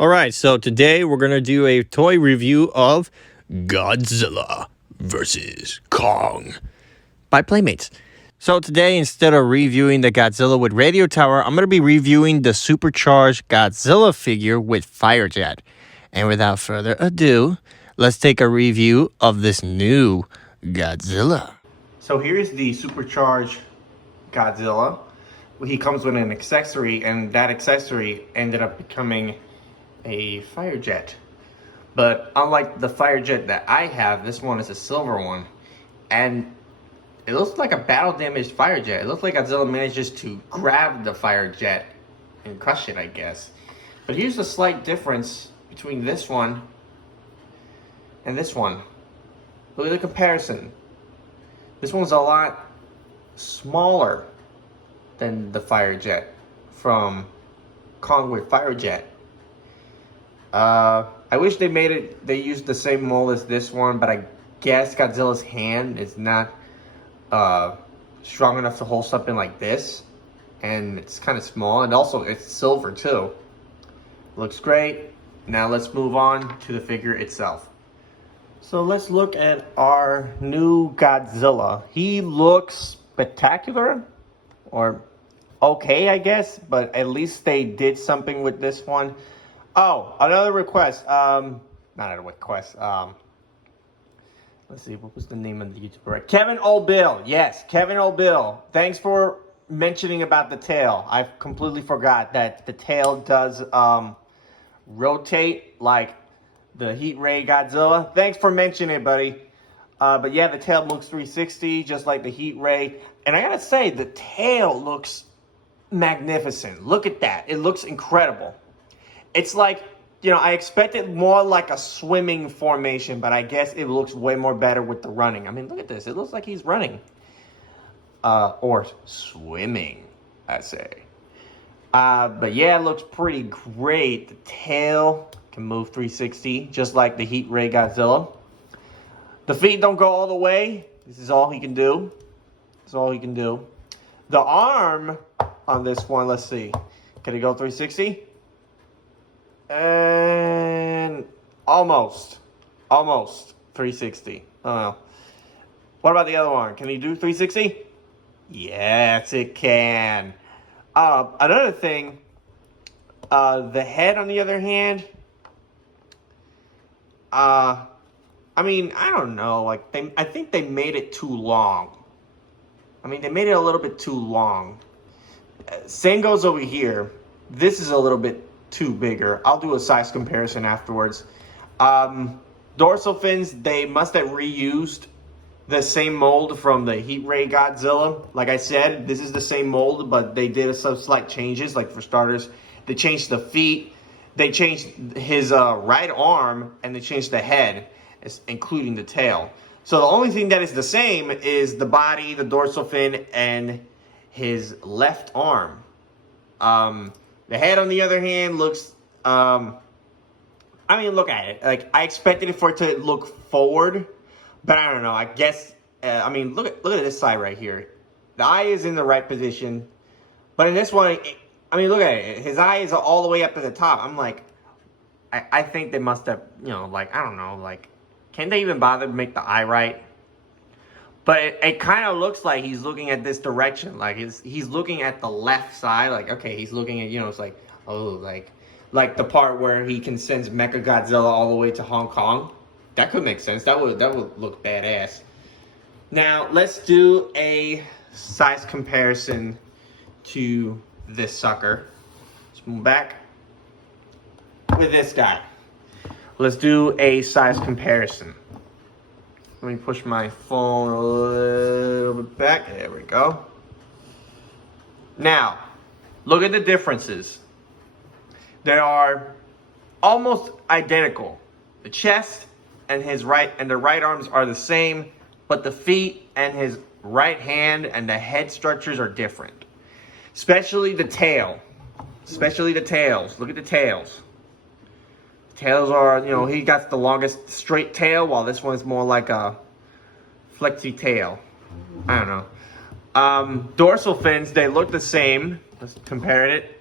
Alright, so today we're going to do a toy review of Godzilla vs. Kong by Playmates. So today, instead of reviewing the Godzilla with radio tower, I'm going to be reviewing the Supercharged Godzilla figure with Firejet. And without further ado, let's take a review of this new Godzilla. So here's the Supercharged Godzilla. He comes with an accessory, and that accessory ended up becoming a Firejet. But unlike the Firejet that I have, this one is a silver one. And it looks like a battle damaged Firejet. It looks like Godzilla manages to grab the Firejet and crush it, I guess. But here's the slight difference between this one and this one. Look at the comparison. This one's a lot smaller than the Firejet from Kong with Firejet. I wish they used the same mold as this one, but I guess Godzilla's hand is not strong enough to hold something like this, and it's kind of small, and also it's silver too. Looks great. Now let's move on to the figure itself. So let's look at our new Godzilla. He looks spectacular, or okay, I guess, but at least they did something with this one. Oh, another request. Not a request. Let's see, what was the name of the YouTuber? Kevin O'Bill. Yes, Kevin O'Bill. Thanks for mentioning about the tail. I completely forgot that the tail does rotate like the Heat Ray Godzilla. Thanks for mentioning it, buddy. But yeah, the tail looks 360, just like the Heat Ray. And I gotta say, the tail looks magnificent. Look at that. It looks incredible. It's like, you know, I expected more like a swimming formation, but I guess it looks way more better with the running. I mean, look at this. It looks like he's running. Or swimming, I say. But yeah, it looks pretty great. The tail can move 360, just like the Heat Ray Godzilla. The feet don't go all the way. This is all he can do. That's all he can do. The arm on this one, let's see. Can it go 360? And almost 360. Oh no. What about the other one? Can he do 360? Yes, it can. Another thing, the head on the other hand, I mean, I don't know, like I think they made it too long. I mean, they made it a little bit too long. Same goes over here. This is a little bit too bigger. I'll do a size comparison afterwards. Dorsal fins, they must have reused the same mold from the Heat Ray Godzilla. Like I said, this is the same mold, but they did some slight changes. Like for starters, they changed the feet, they changed his right arm, and they changed the head, including the tail. So the only thing that is the same is the body, the dorsal fin, and his left arm. The head, on the other hand, looks, I mean, look at it. Like, I expected it for it to look forward, but I don't know. I guess, I mean, look at this side right here. The eye is in the right position, but in this one, I mean, look at it. His eye is all the way up to the top. I'm like, I think they must have, you know, like, I don't know, like, can they even bother to make the eye right? But it kind of looks like he's looking at this direction. Like, he's looking at the left side. Like, okay, he's looking at, you know, it's like, oh, like the part where he can send Mechagodzilla all the way to Hong Kong. That could make sense. That would look badass. Now, let's do a size comparison to this sucker. Let's move back with this guy. Let's do a size comparison. Let me push my phone a little bit back. There we go. Now, look at the differences. They are almost identical. The chest and the right arms are the same, but the feet and his right hand and the head structures are different. Especially the tail. Especially the tails. Look at the tails. Tails are, you know, he got the longest straight tail, while this one's more like a flexy tail. I don't know. Dorsal fins, they look the same. Let's compare it.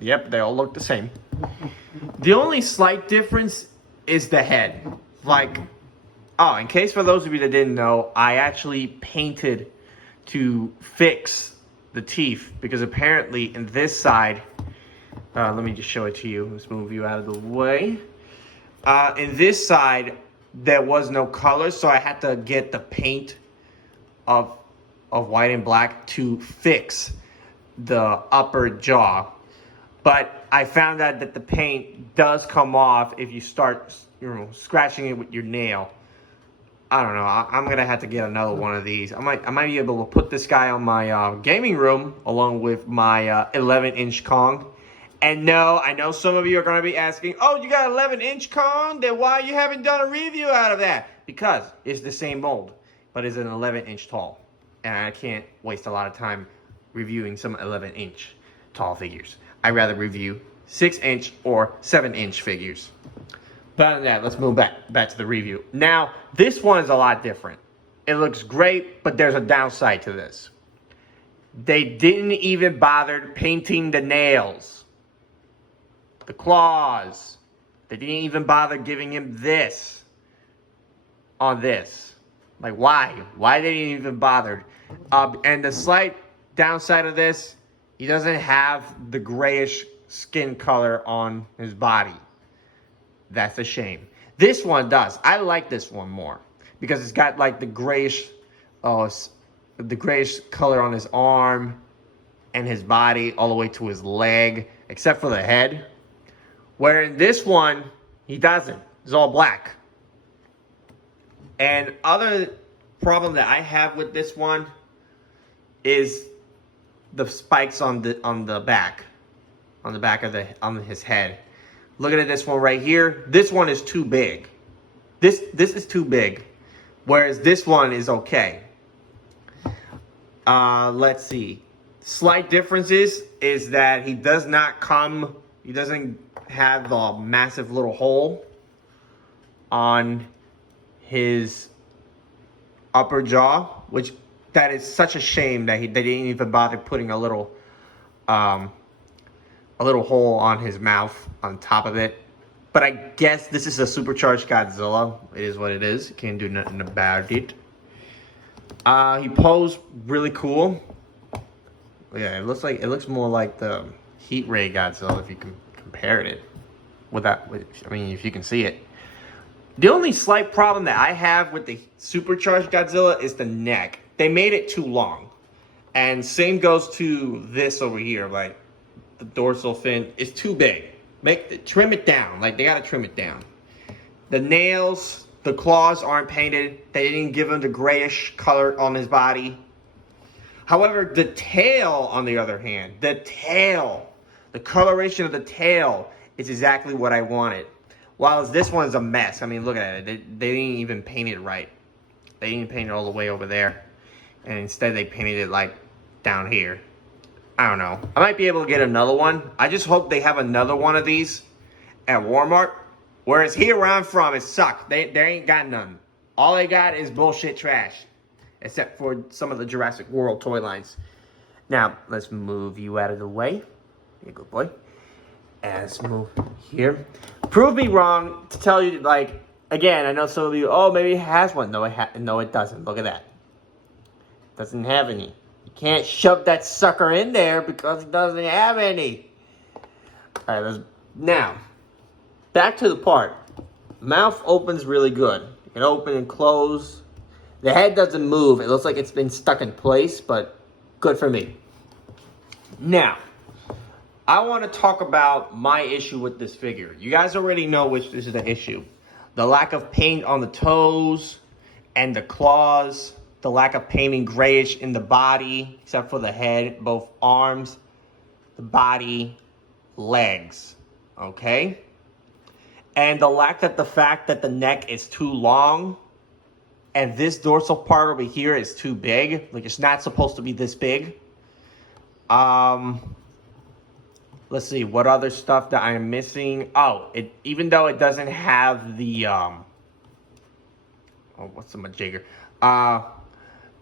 Yep, they all look the same. The only slight difference is the head. Like, oh, in case for those of you that didn't know, I actually painted to fix the teeth because apparently in this side, let me just show it to you. Let's move you out of the way. In this side, there was no color, so I had to get the paint of white and black to fix the upper jaw. But I found out that the paint does come off if you start, scratching it with your nail. I don't know. I'm gonna have to get another one of these. I might be able to put this guy on my gaming room along with my 11-inch Kong. And no, I know some of you are gonna be asking, "Oh, you got 11-inch Kong? Then why you haven't done a review out of that?" Because it's the same mold, but it's an 11-inch tall, and I can't waste a lot of time reviewing some 11-inch tall figures. I'd rather review 6-inch or 7-inch figures. But other than that, let's move back to the review. Now, this one is a lot different. It looks great, but there's a downside to this. They didn't even bother painting the nails, the claws. They didn't even bother giving him this on this. Like, why? Why they didn't even bother? And the slight downside of this, he doesn't have the grayish skin color on his body. That's a shame. This one does. I like this one more because it's got like the grayish color on his arm and his body all the way to his leg, except for the head. Where in this one, he doesn't. It's all black. And other problem that I have with this one is the spikes on the back of his head. Look at this one right here. This one is too big. This is too big, whereas this one is okay. Let's see. Slight differences is that he doesn't have the massive little hole on his upper jaw, which that is such a shame that they didn't even bother putting a little hole on his mouth on top of it. But I guess this is a Supercharged Godzilla. It is what it is. Can't do nothing about it. He posed really cool. Yeah, it looks more like the Heat Ray Godzilla if you can compare it with that. If you can see it. The only slight problem that I have with the Supercharged Godzilla is the neck. They made it too long. And same goes to this over here. Like, the dorsal fin is too big. Trim it down. Like, they gotta trim it down. The nails, the claws aren't painted. They didn't give him the grayish color on his body. However, the tail, on the other hand, the coloration of the tail is exactly what I wanted. While this one is a mess. I mean, look at it. They didn't even paint it right. They didn't paint it all the way over there. And instead they painted it like down here. I don't know. I might be able to get another one. I just hope they have another one of these at Walmart. Whereas here where I'm from, it sucked. They ain't got none. All they got is bullshit trash. Except for some of the Jurassic World toy lines. Now, let's move you out of the way. You're a good boy. And let's move here. Prove me wrong to tell you, like, again, I know some of you, oh, maybe it has one. No, it doesn't. Look at that. It doesn't have any. You can't shove that sucker in there because it doesn't have any. All right, now, back to the part. Mouth opens really good. You can open and close. The head doesn't move. It looks like it's been stuck in place, but good for me. Now, I want to talk about my issue with this figure. You guys already know which this is the issue. The lack of paint on the toes and the claws. The lack of painting grayish in the body, except for the head, both arms, the body, legs. Okay? And the fact that the neck is too long and this dorsal part over here is too big. Like, it's not supposed to be this big. Let's see, what other stuff that I'm missing? Oh, even though it doesn't have the what's the majigger?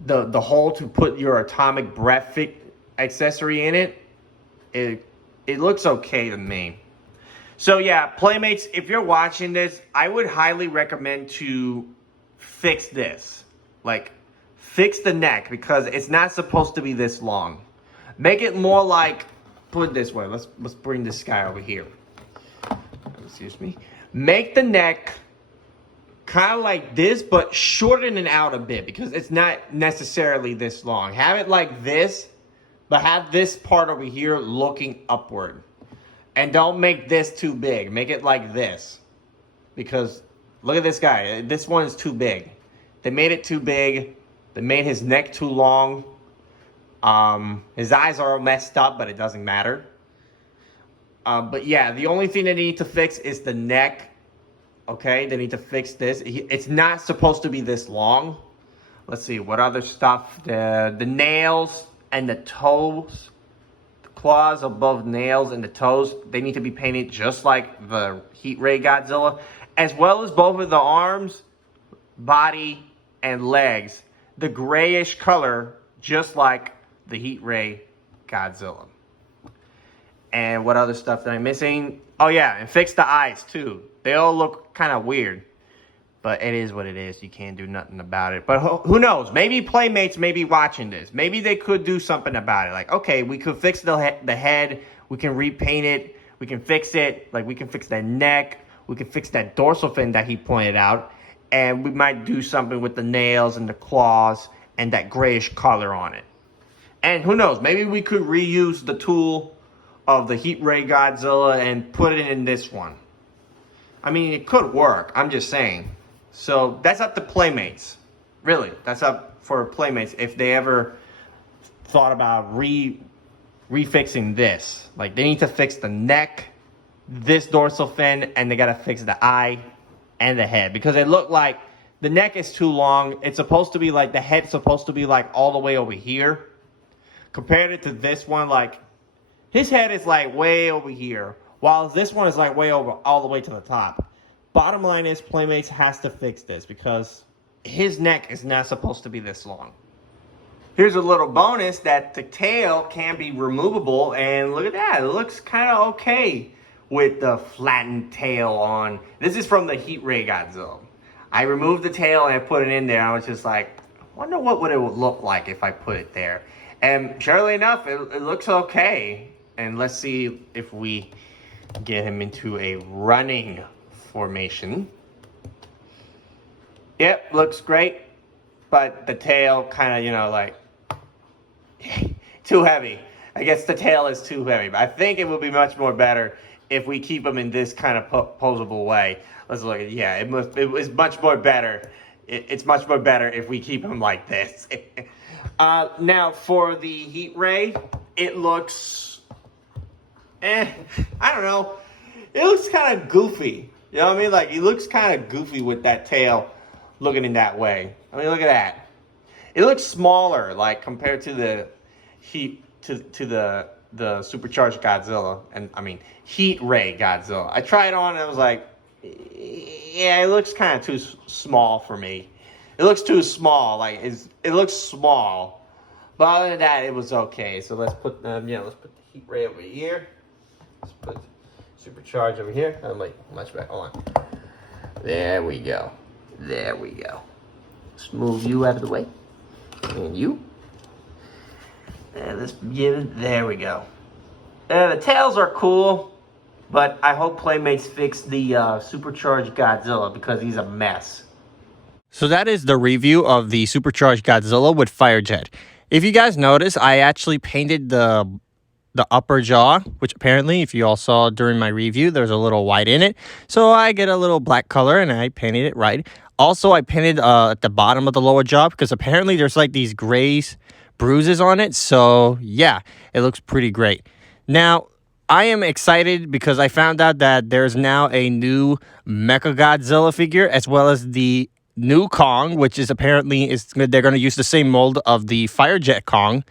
The hole to put your atomic breath accessory in it, It looks okay to me. So yeah, Playmates, if you're watching this, I would highly recommend to fix this. Like, fix the neck, because it's not supposed to be this long. Make it more like, put it this way, let's bring this guy over here. Excuse me. Make the neck kind of like this, but shorten it out a bit, because it's not necessarily this long. Have it like this, but have this part over here looking upward. And don't make this too big. Make it like this. Because look at this guy. This one is too big. They made it too big. They made his neck too long. His eyes are all messed up, but it doesn't matter. But yeah, the only thing they need to fix is the neck. Okay, they need to fix this. It's not supposed to be this long. Let's see, what other stuff? The nails and the toes. The claws above nails and the toes, they need to be painted just like the Heat Ray Godzilla. As well as both of the arms, body, and legs. The grayish color, just like the Heat Ray Godzilla. And what other stuff that I'm missing? Oh yeah, and fix the eyes too. They all look kind of weird. But it is what it is. You can't do nothing about it. But who knows? Maybe Playmates may be watching this. Maybe they could do something about it. Like, okay, we could fix the head. We can repaint it. We can fix it. Like, we can fix that neck. We can fix that dorsal fin that he pointed out. And we might do something with the nails and the claws and that grayish color on it. And who knows? Maybe we could reuse the tool of the Heat Ray Godzilla and put it in this one. I mean, it could work. I'm just saying. So that's up to Playmates. Really, that's up for Playmates if they ever thought about refixing this. Like, they need to fix the neck, this dorsal fin, and they gotta fix the eye and the head, because it looked like the neck is too long. It's supposed to be like, the head's supposed to be like all the way over here. Compared it to this one, like his head is like way over here, while this one is like way over, all the way to the top. Bottom line is, Playmates has to fix this, because his neck is not supposed to be this long. Here's a little bonus that the tail can be removable, and look at that. It looks kind of okay with the flattened tail on. This is from the Heat Ray Godzilla. I removed the tail and I put it in there. I was just like, I wonder what would it look like if I put it there. And surely enough, it looks okay. And let's see if we get him into a running formation. Yep, looks great. But the tail kind of, you know, like, too heavy. I guess the tail is too heavy. But I think it would be much more better if we keep him in this kind of posable way. Let's look at, yeah, it was much more better. It's much more better if we keep him like this. Now, for the Heat Ray, it looks, I don't know. It looks kind of goofy. You know what I mean? Like, he looks kind of goofy with that tail looking in that way. I mean, look at that. It looks smaller, like, compared to the the Supercharged Godzilla, and I mean Heat Ray Godzilla. I tried it on and I was like, yeah, it looks kind of too small for me. It looks too small. Like, it looks small. But other than that, it was okay. So let's put let's put the Heat Ray over here. Let's put Supercharged over here. I'm like, much better. Hold on. There we go. There we go. Let's move you out of the way. And you. Let's give it, there we go. The tails are cool, but I hope Playmates fix the Supercharged Godzilla, because he's a mess. So that is the review of the Supercharged Godzilla with Firejet. If you guys notice, I actually painted the upper jaw, which apparently, if you all saw during my review, there's a little white in it. So I get a little black color and I painted it right. Also, I painted at the bottom of the lower jaw, because apparently there's like these grays bruises on it. So yeah, it looks pretty great. Now, I am excited because I found out that there's now a new Mechagodzilla figure, as well as the new Kong, which is apparently they're going to use the same mold of the Firejet Kong,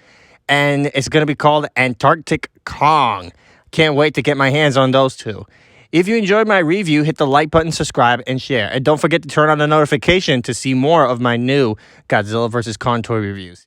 and it's going to be called Antarctic Kong. Can't wait to get my hands on those two. If you enjoyed my review, hit the like button, subscribe, and share. And don't forget to turn on the notification to see more of my new Godzilla vs. Kong toy reviews.